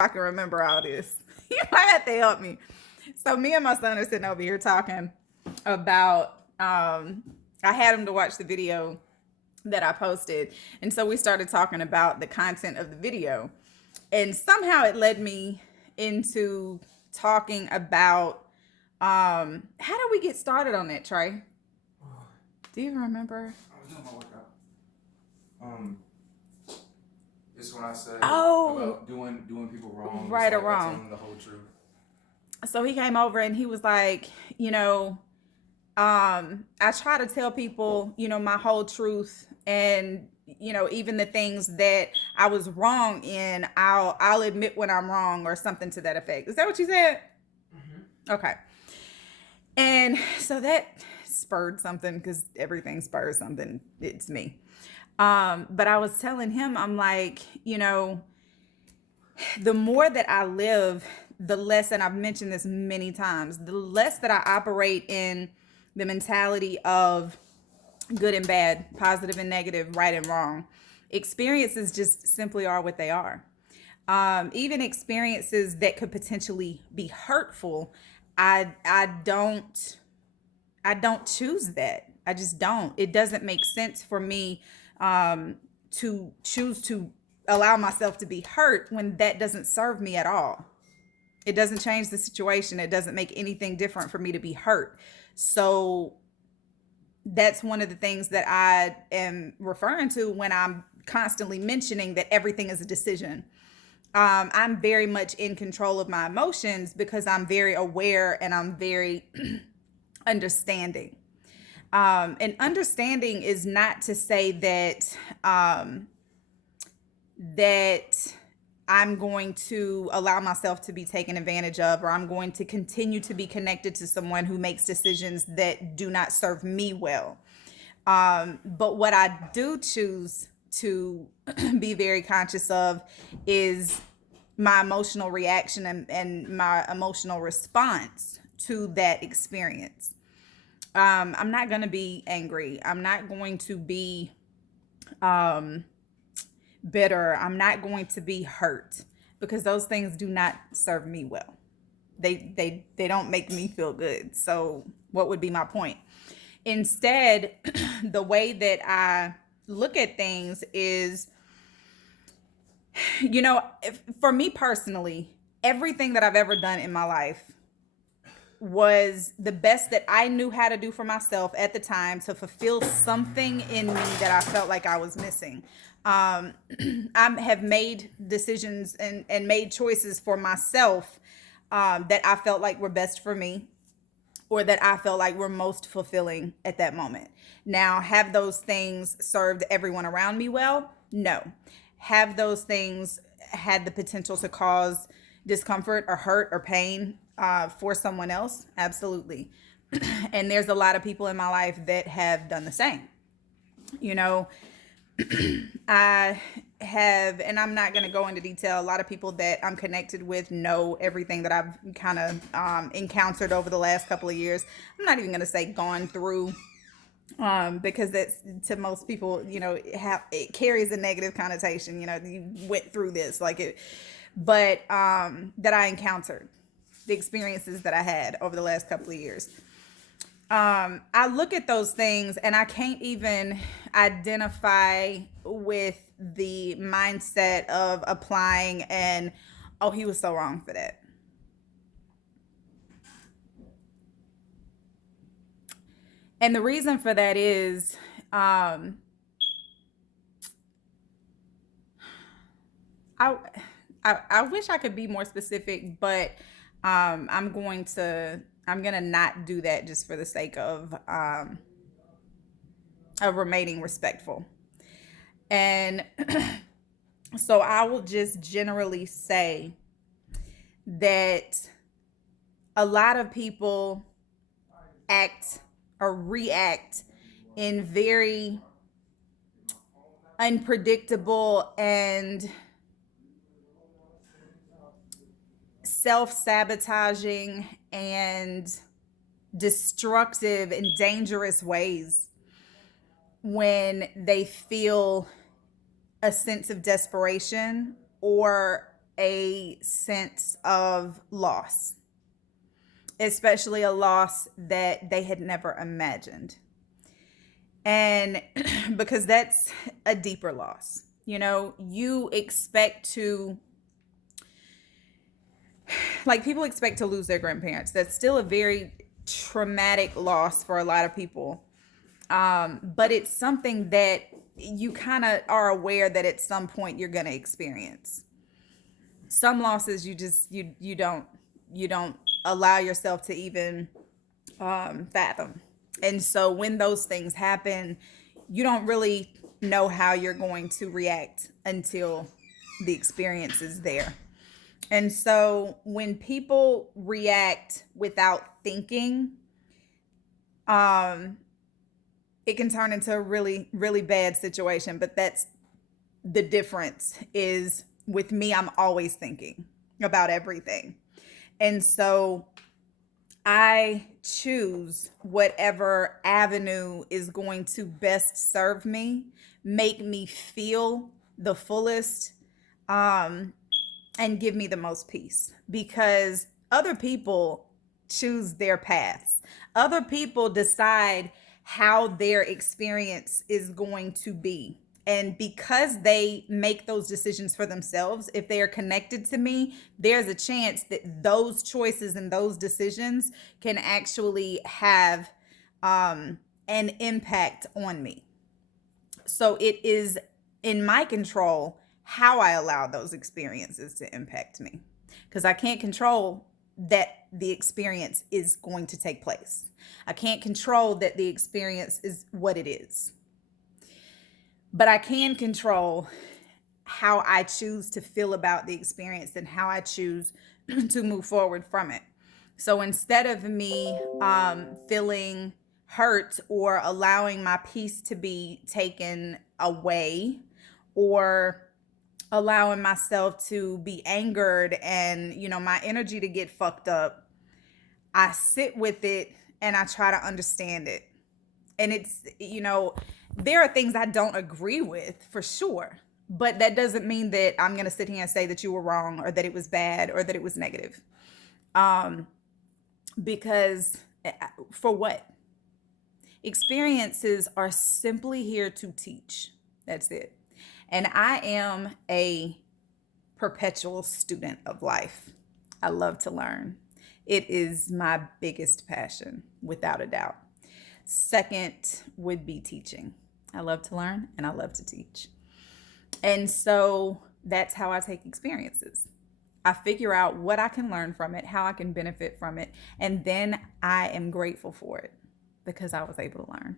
I can remember all this. You might have to help me. So me and my son are sitting over here talking about I had him to watch the video that I posted. And so we started talking about the content of the video. And somehow it led me into talking about how did we get started on that, Trey? Do you remember? I was doing my workout. It's when I said Oh, about doing people wrong, right or like I tell wrong. them the whole truth. So he came over and he was like, I try to tell people, my whole truth, and even the things that I was wrong in, I'll admit when I'm wrong, or something to that effect. Is that what you said? Okay. And so that spurred something, because everything spurs something. It's me. But I was telling him, I'm like, the more that I live, the less, and I've mentioned this many times, the less that I operate in the mentality of good and bad, positive and negative, right and wrong. Experiences just simply are what they are. Even experiences that could potentially be hurtful, I don't choose that. I just don't. It doesn't make sense for me to choose to allow myself to be hurt when that doesn't serve me at all. It doesn't change the situation. It doesn't make anything different for me to be hurt. So that's one of the things that I am referring to when I'm constantly mentioning that everything is a decision. I'm very much in control of my emotions because I'm very aware and I'm very understanding. And understanding is not to say that I'm going to allow myself to be taken advantage of, or I'm going to continue to be connected to someone who makes decisions that do not serve me well. But what I do choose to be very conscious of is my emotional reaction and my emotional response to that experience. I'm not going to be angry. I'm not going to be bitter. I'm not going to be hurt, because those things do not serve me well. They don't make me feel good. So what would be my point? Instead, the way that I look at things is, for me personally, everything that I've ever done in my life was the best that I knew how to do for myself at the time to fulfill something in me that I felt like I was missing. I have made decisions and made choices for myself that I felt like were best for me, or that I felt like were most fulfilling at that moment. Now, have those things served everyone around me well? No. Have those things had the potential to cause discomfort or hurt or pain for someone else? Absolutely. And there's a lot of people in my life that have done the same. You know, I have, and I'm not going to go into detail. A lot of people that I'm connected with know everything that I've kind of encountered over the last couple of years. I'm not even going to say gone through, because that's, to most people, it carries a negative connotation. You went through this, like it, but that I encountered, the experiences that I had over the last couple of years. I look at those things and I can't even identify with the mindset of applying and, oh, he was so wrong for that. And the reason for that is, I, I wish I could be more specific, but I'm gonna not do that just for the sake of remaining respectful. And so I will just generally say that a lot of people act or react in very unpredictable and self-sabotaging and destructive and dangerous ways when they feel a sense of desperation or a sense of loss, especially a loss that they had never imagined. And because that's a deeper loss, you expect to, like, people expect to lose their grandparents. That's still a very traumatic loss for a lot of people. But it's something that you kind of are aware that at some point you're going to experience. Some losses you don't allow yourself to even fathom. And so when those things happen, you don't really know how you're going to react until the experience is there. And so when people react without thinking, it can turn into a really, really bad situation. But that's the difference. Is with me, I'm always thinking about everything. And so I choose whatever avenue is going to best serve me, make me feel the fullest, and give me the most peace. Because other people choose their paths. Other people decide how their experience is going to be. And because they make those decisions for themselves, if they are connected to me, there's a chance that those choices and those decisions can actually have an impact on me. So it is in my control how I allow those experiences to impact me, because I can't control that the experience is going to take place. I can't control that the experience is what it is. But I can control how I choose to feel about the experience and how I choose to move forward from it. So instead of me feeling hurt or allowing my peace to be taken away, or allowing myself to be angered and, my energy to get fucked up, I sit with it and I try to understand it. And it's, there are things I don't agree with, for sure. But that doesn't mean that I'm going to sit here and say that you were wrong, or that it was bad, or that it was negative. Because for what? Experiences are simply here to teach. That's it. And I am a perpetual student of life. I love to learn. It is my biggest passion, without a doubt. Second would be teaching. I love to learn and I love to teach. And so that's how I take experiences. I figure out what I can learn from it, how I can benefit from it, and then I am grateful for it because I was able to learn.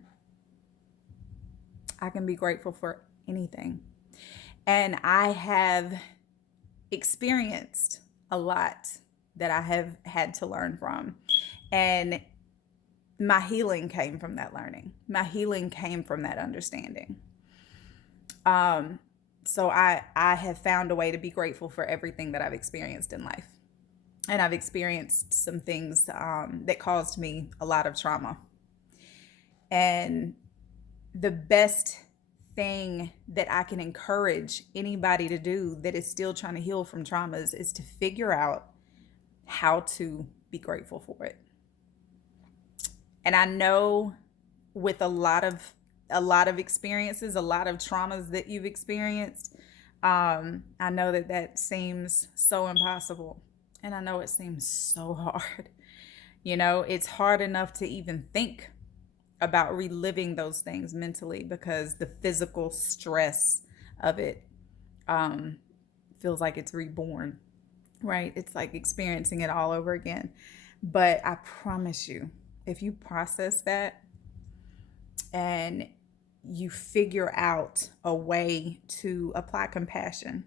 I can be grateful for anything. And I have experienced a lot that I have had to learn from. And my healing came from that learning. My healing came from that understanding. So I have found a way to be grateful for everything that I've experienced in life. And I've experienced some things that caused me a lot of trauma. And the best thing that I can encourage anybody to do that is still trying to heal from traumas is to figure out how to be grateful for it. And I know with a lot of experiences, a lot of traumas that you've experienced, I know that seems so impossible. And I know it seems so hard. It's hard enough to even think about reliving those things mentally, because the physical stress of it feels like it's reborn, right? It's like experiencing it all over again. But I promise you, if you process that and you figure out a way to apply compassion,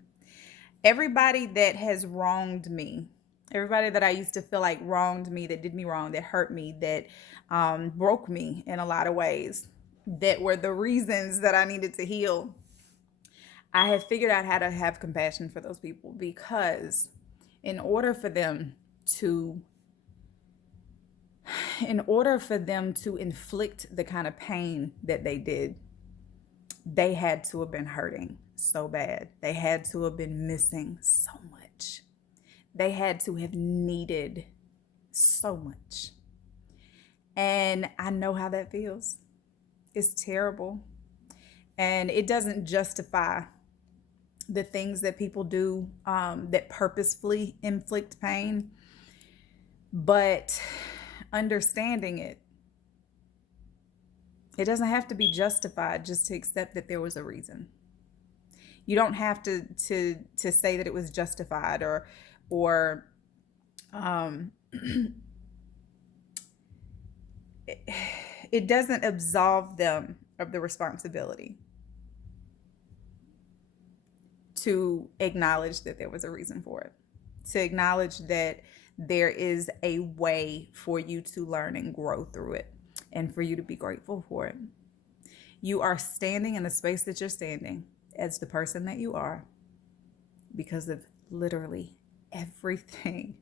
everybody that has wronged me, everybody that I used to feel like wronged me, that did me wrong, that hurt me, that broke me in a lot of ways, that were the reasons that I needed to heal, I have figured out how to have compassion for those people, because in order for them to inflict the kind of pain that they did, they had to have been hurting so bad. They had to have been missing so much. much. They had to have needed so much. And I know how that feels. It's terrible. And it doesn't justify the things that people do that purposefully inflict pain. But understanding it, it doesn't have to be justified just to accept that there was a reason. You don't have to say that it was justified or it doesn't absolve them of the responsibility to acknowledge that there was a reason for it, to acknowledge that there is a way for you to learn and grow through it, and for you to be grateful for it. You are standing in the space that you're standing as the person that you are because of literally everything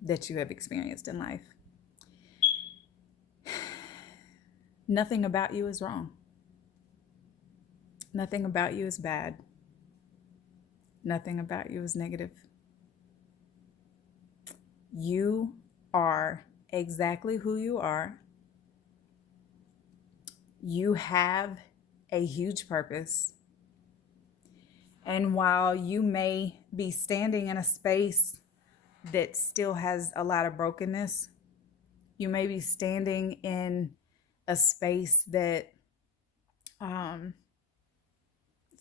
that you have experienced in life. Nothing about you is wrong. Nothing about you is bad. Nothing about you is negative. You are exactly who you are. You have a huge purpose. And while you may be standing in a space that still has a lot of brokenness, you may be standing in a space that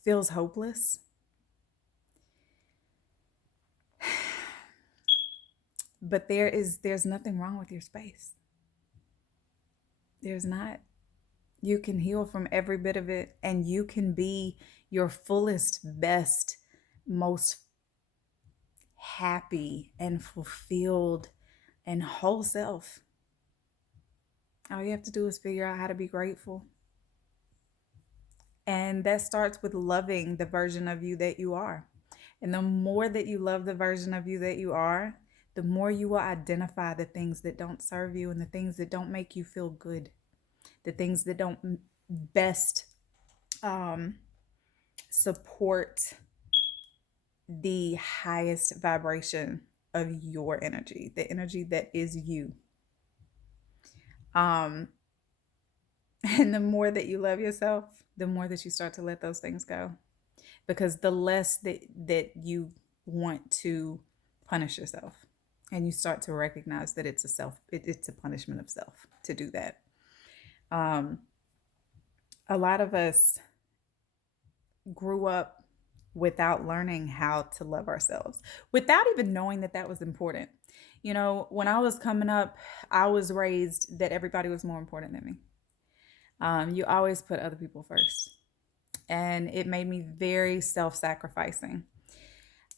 feels hopeless. But there's nothing wrong with your space. There's not. You can heal from every bit of it, and you can be your fullest, best, most happy and fulfilled and whole self. All you have to do is figure out how to be grateful. And that starts with loving the version of you that you are. And the more that you love the version of you that you are, the more you will identify the things that don't serve you and the things that don't make you feel good, the things that don't best support the highest vibration of your energy, the energy that is you. And the more that you love yourself, the more that you start to let those things go, because the less that you want to punish yourself, and you start to recognize that it's a punishment of self to do that. A lot of us grew up without learning how to love ourselves, without even knowing that was important. You know, when I was coming up, I was raised that everybody was more important than me. You always put other people first. And it made me very self-sacrificing.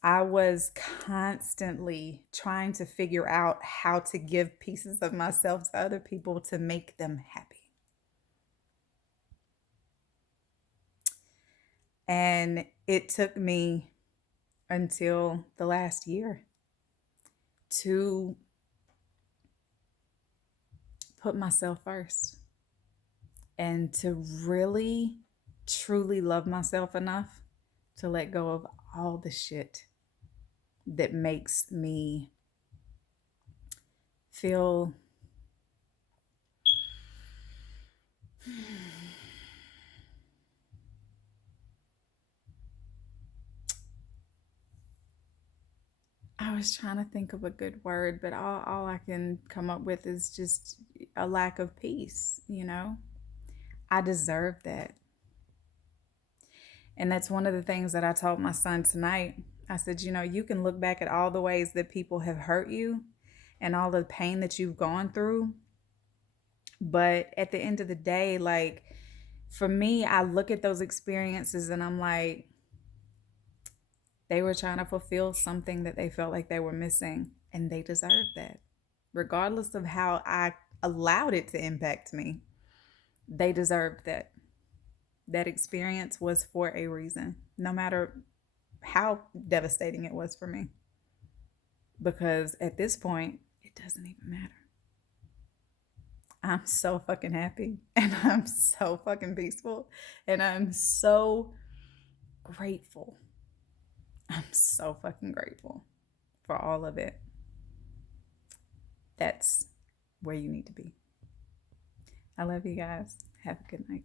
I was constantly trying to figure out how to give pieces of myself to other people to make them happy. And it took me until the last year to put myself first and to really, truly love myself enough to let go of all the shit that makes me feel I was trying to think of a good word, but all I can come up with is just a lack of peace, you know? I deserve that. And that's one of the things that I told my son tonight. I said, you know, you can look back at all the ways that people have hurt you and all the pain that you've gone through. But at the end of the day, like, for me, I look at those experiences and I'm like, they were trying to fulfill something that they felt like they were missing, and they deserve that. Regardless of how I allowed it to impact me, they deserved that. That experience was for a reason, no matter how devastating it was for me. Because at this point, it doesn't even matter. I'm so fucking happy, and I'm so fucking peaceful, and I'm so grateful. I'm so fucking grateful for all of it. That's where you need to be. I love you guys. Have a good night.